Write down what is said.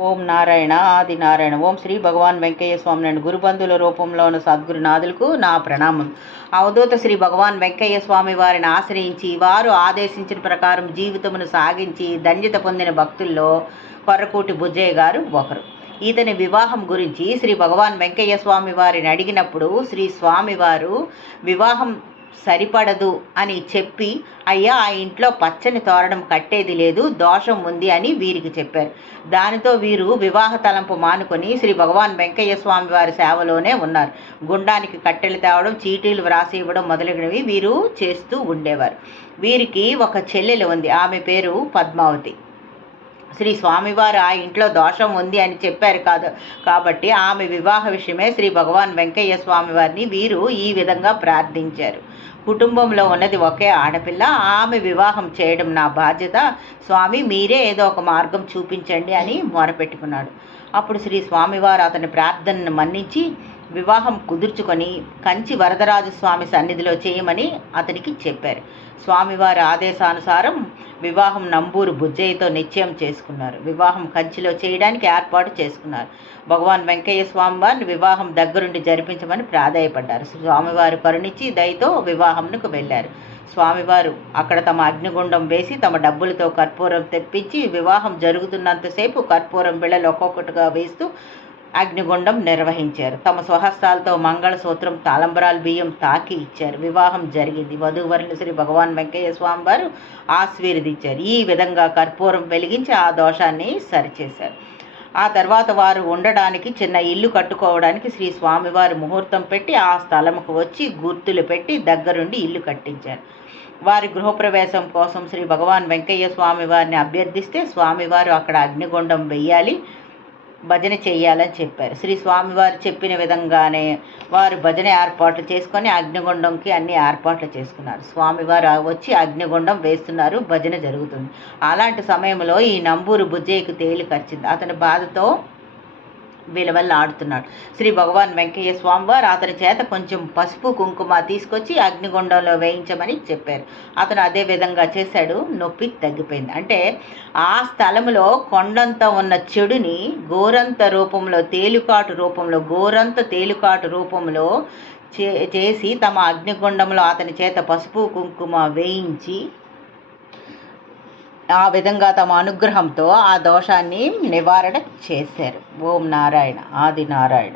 ఓం నారాయణ ఆది నారాయణ. ఓం శ్రీ భగవాన్ వెంకయ్య స్వామి నేను గురుబంధుల రూపంలో ఉన్న సద్గురునాథులకు నా ప్రణామం. అవధూత శ్రీ భగవాన్ వెంకయ్య స్వామి వారిని ఆశ్రయించి వారు ఆదేశించిన ప్రకారం జీవితమును సాగించి ధన్యత పొందిన భక్తుల్లో కొర్రకూటి బుజ్జయ్య గారు ఒకరు. ఇతని వివాహం గురించి శ్రీ భగవాన్ వెంకయ్య స్వామి వారిని అడిగినప్పుడు శ్రీ స్వామివారు వివాహం సరిపడదు అని చెప్పి అయ్యా ఆ ఇంట్లో పచ్చని తోరణం కట్టేది లేదు దోషం ఉంది అని వీరికి చెప్పారు. దానితో వీరు వివాహ తలంపు మానుకొని శ్రీ భగవాన్ వెంకయ్య స్వామి వారి సేవలోనే ఉన్నారు. గుండానికి కట్టెలు తేవడం చీటీలు వ్రాసి ఇవ్వడం మొదలగునవి వీరు చేస్తూ ఉండేవారు. వీరికి ఒక చెల్లెలు ఉంది ఆమె పేరు పద్మావతి. శ్రీ స్వామివారు ఆ ఇంట్లో దోషం ఉంది అని చెప్పారు కాదు కాబట్టి ఆమె వివాహ విషయమే శ్రీ భగవాన్ వెంకయ్య స్వామివారిని వీరు ఈ విధంగా ప్రార్థించారు. కుటుంబంలో ఉన్నది ఒకే ఆడపిల్ల. ఆమె వివాహం చేయడం నా బాధ్యత. స్వామి మీరే ఏదో ఒక మార్గం చూపించండి అని మొరపెట్టుకున్నాడు. అప్పుడు శ్రీ స్వామివారు అతని ప్రార్థనను మన్నించి వివాహం కుదుర్చుకొని కంచి వరదరాజు స్వామి సన్నిధిలో చేయమని అతనికి చెప్పారు. స్వామివారి ఆదేశానుసారం వివాహం నంబూరు బుజ్జయ్యతో నిశ్చయం చేసుకున్నారు. వివాహం కంచిలో చేయడానికి ఏర్పాటు చేసుకున్నారు. భగవాన్ వెంకయ్య స్వామి వారిని వివాహం దగ్గరుండి జరిపించమని ప్రాధాయపడ్డారు. స్వామివారు కరుణించి దయతో వివాహంకు వెళ్ళారు. స్వామివారు అక్కడ తమ అగ్నిగుండం వేసి తమ డబ్బులతో కర్పూరం తెప్పించి వివాహం జరుగుతున్నంతసేపు కర్పూరం బిళ్ళలు ఒక్కొక్కటిగా వేస్తూ అగ్నిగుండం నిర్వహించారు. తమ స్వహస్తాలతో మంగళసూత్రం తాళంబరాలు బియ్యం తాకి ఇచ్చారు. వివాహం జరిగింది. వధూవరులు శ్రీ భగవాన్ వెంకయ్య స్వామి వారు ఆశీర్వదించారు. ఈ విధంగా కర్పూరం వెలిగించి ఆ దోషాన్ని సరిచేశారు. ఆ తర్వాత వారు ఉండడానికి చిన్న ఇల్లు కట్టుకోవడానికి శ్రీ స్వామివారు ముహూర్తం పెట్టి ఆ స్థలముకు వచ్చి గుర్తులు పెట్టి దగ్గరుండి ఇల్లు కట్టించారు. వారి గృహప్రవేశం కోసం శ్రీ భగవాన్ వెంకయ్య స్వామి వారిని అభ్యర్థిస్తే స్వామివారు అక్కడ అగ్నిగుండం వెయ్యాలి. భజన చేయాలని చెప్పారు. శ్రీ స్వామివారు చెప్పిన విధంగానే వారు భజన ఏర్పాట్లు చేసుకొని అగ్నిగుండంకి అన్ని ఏర్పాట్లు చేసుకున్నారు. స్వామివారు వచ్చి అగ్నిగుండం వేస్తున్నారు భజన జరుగుతుంది. అలాంటి సమయంలో ఈ నంబూరు బుజ్జయ్యకు తేలికొచ్చింది అతని బాధతో విలవల్ల ఆడుతున్నాడు. శ్రీ భగవాన్ వెంకయ్య స్వామివారు అతని చేత కొంచెం పసుపు కుంకుమ తీసుకొచ్చి అగ్నిగుండంలో వేయించమని చెప్పారు. అతను అదే విధంగా చేశాడు. నొప్పి తగ్గిపోయింది. అంటే ఆ స్థలంలో కొండంత ఉన్న చెడుని గోరంత రూపంలో తేలికాటు రూపంలో గోరంత తేలికాటు రూపంలో చే చేసి తమ అగ్నిగుండంలో అతని చేత పసుపు కుంకుమ వేయించి ఆ విధంగా తమ అనుగ్రహంతో ఆ దోషాన్ని నివారణ చేశారు. ఓం నారాయణ ఆది నారాయణ.